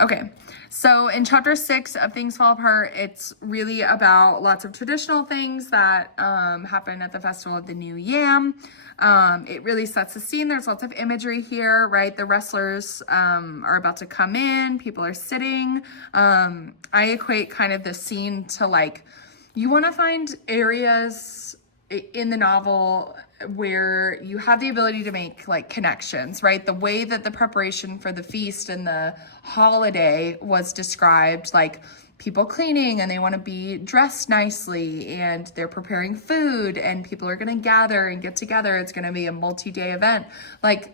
Okay, so in chapter 6 of Things Fall Apart, it's really about lots of traditional things that happen at the Festival of the New Yam. It really sets the scene. There's lots of imagery here, right? The wrestlers are about to come in, people are sitting. I equate kind of the scene to like, you want to find areas in the novel where you have the ability to make like connections, right? The way that the preparation for the feast and the holiday was described, like people cleaning and they want to be dressed nicely and they're preparing food and people are going to gather and get together. It's going to be a multi-day event. Like,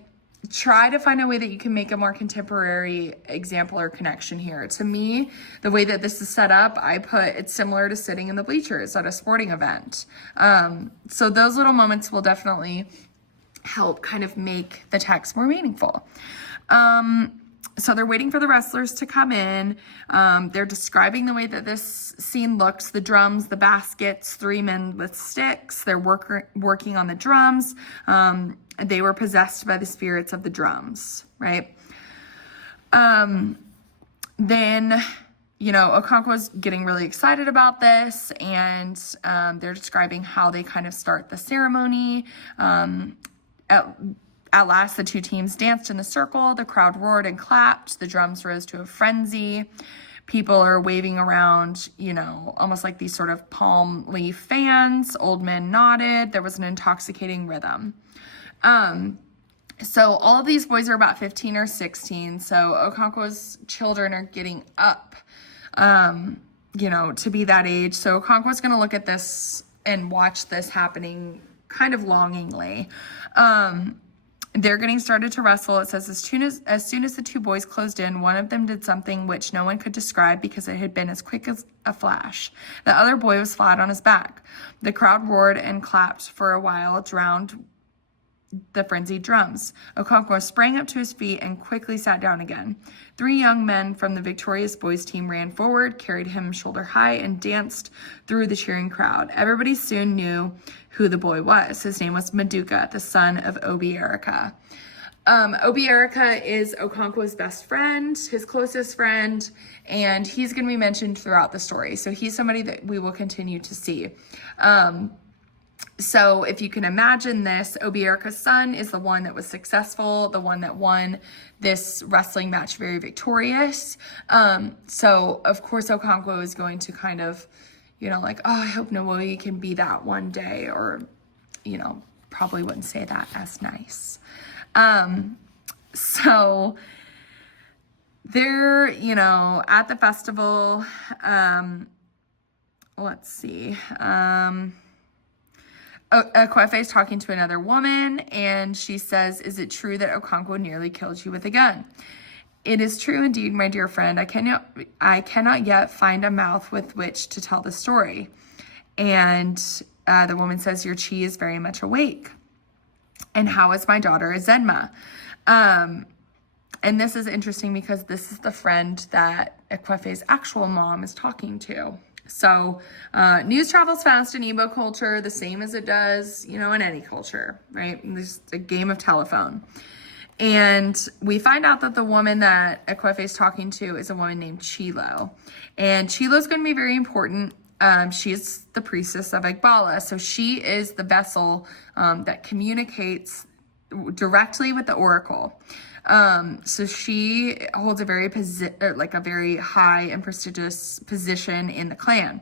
try to find a way that you can make a more contemporary example or connection here. To me, the way that this is set up, I put it's similar to sitting in the bleachers at a sporting event. So those little moments will definitely help kind of make the text more meaningful. So they're waiting for the wrestlers to come in. They're describing the way that this scene looks, the drums, the baskets, 3 men with sticks. They're working on the drums. They were possessed by the spirits of the drums, right? Then, Okonkwo's getting really excited about this, and they're describing how they kind of start the ceremony. At last, the 2 teams danced in a circle. The crowd roared and clapped. The drums rose to a frenzy. People are waving around, almost like these sort of palm leaf fans. Old men nodded. There was an intoxicating rhythm. So all of these boys are about 15 or 16. So Okonkwo's children are getting up, to be that age. So Okonkwo's going to look at this and watch this happening kind of longingly. They're getting started to wrestle. It says, as soon as the 2 boys closed in, one of them did something which no one could describe because it had been as quick as a flash. The other boy was flat on his back. The crowd roared and clapped for a while, drowned the frenzied drums. Okonkwo sprang up to his feet and quickly sat down again. 3 young men from the victorious boys team ran forward, carried him shoulder high, and danced through the cheering crowd. Everybody soon knew who the boy was. His name was Maduka, the son of Obi Erica. Obi Erica is Okonkwo's best friend, his closest friend, and he's going to be mentioned throughout the story. So he's somebody that we will continue to see. So if you can imagine this, Obi Erica's son is the one that was successful, the one that won this wrestling match very victorious. So of course Okonkwo is going to kind of, I hope Noe can be that one day, or, probably wouldn't say that as nice. So they're, at the festival, let's see, Ekwefe is talking to another woman, and she says, is it true that Okonkwo nearly killed you with a gun? It is true indeed, my dear friend. I cannot yet find a mouth with which to tell the story. And the woman says, your chi is very much awake. And how is my daughter, Azenma? And this is interesting because this is the friend that Ekwefe's actual mom is talking to. So news travels fast in Igbo culture, the same as it does, in any culture, right? There's a game of telephone. And we find out that the woman that Ekwefe is talking to is a woman named Chilo. And Chilo is going to be very important. She's the priestess of Egbala. So she is the vessel that communicates directly with the oracle. So she holds a very high and prestigious position in the clan.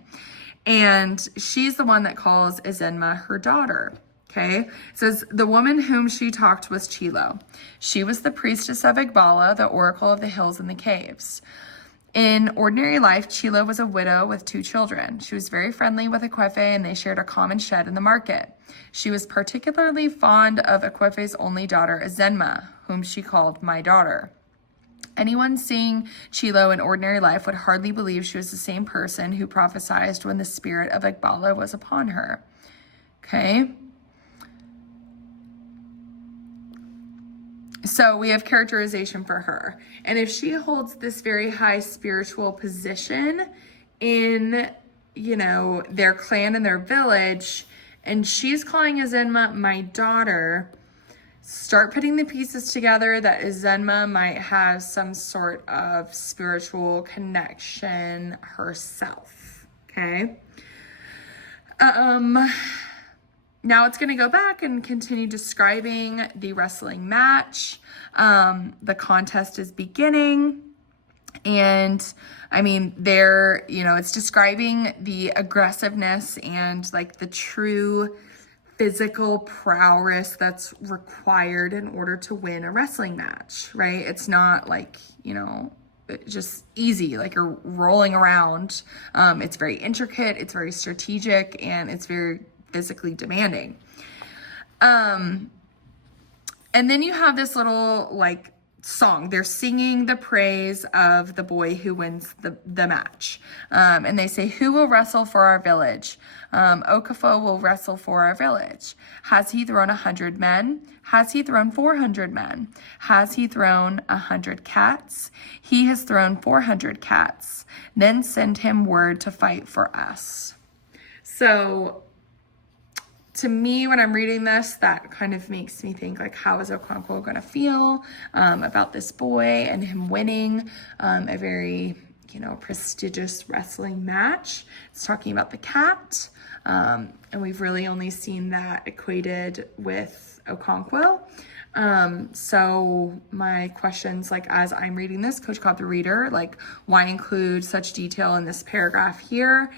And she's the one that calls Azenma her daughter. Okay. It says the woman whom she talked was Chilo. She was the priestess of Egbala, the oracle of the hills and the caves. In ordinary life, Chilo was a widow with 2 children. She was very friendly with Ekwefe, and they shared a common shed in the market. She was particularly fond of Ekwefe's only daughter, Azenma, whom she called my daughter. Anyone seeing Chilo in ordinary life would hardly believe she was the same person who prophesied when the spirit of Egbala was upon her. Okay. So we have characterization for her. And if she holds this very high spiritual position in, their clan and their village, and she's calling Azenma my daughter, start putting the pieces together that Zenma might have some sort of spiritual connection herself. Okay. Now it's going to go back and continue describing the wrestling match. The contest is beginning. And I mean, it's describing the aggressiveness and like the true physical prowess that's required in order to win a wrestling match, right? It's not like, just easy, like you're rolling around. It's very intricate, it's very strategic, and it's very physically demanding. And then you have this little like song. They're singing the praise of the boy who wins the match. And they say, "Who will wrestle for our village? Okafor will wrestle for our village. Has he thrown 100 men? Has he thrown 400 men? Has he thrown 100 cats? He has thrown 400 cats. Then send him word to fight for us." So to me, when I'm reading this, that kind of makes me think, like, how is Okonkwo going to feel about this boy and him winning a very, prestigious wrestling match? It's talking about the cat, and we've really only seen that equated with Okonkwo. So my questions, like, as I'm reading this, Coach Cobb the reader, like, why include such detail in this paragraph here?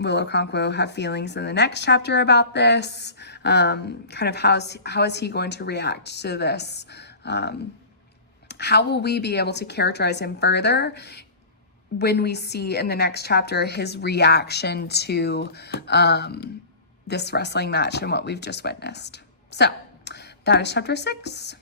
Will Okonkwo have feelings in the next chapter about this? Kind of how is he going to react to this? How will we be able to characterize him further when we see in the next chapter his reaction to this wrestling match and what we've just witnessed? So that is chapter 6.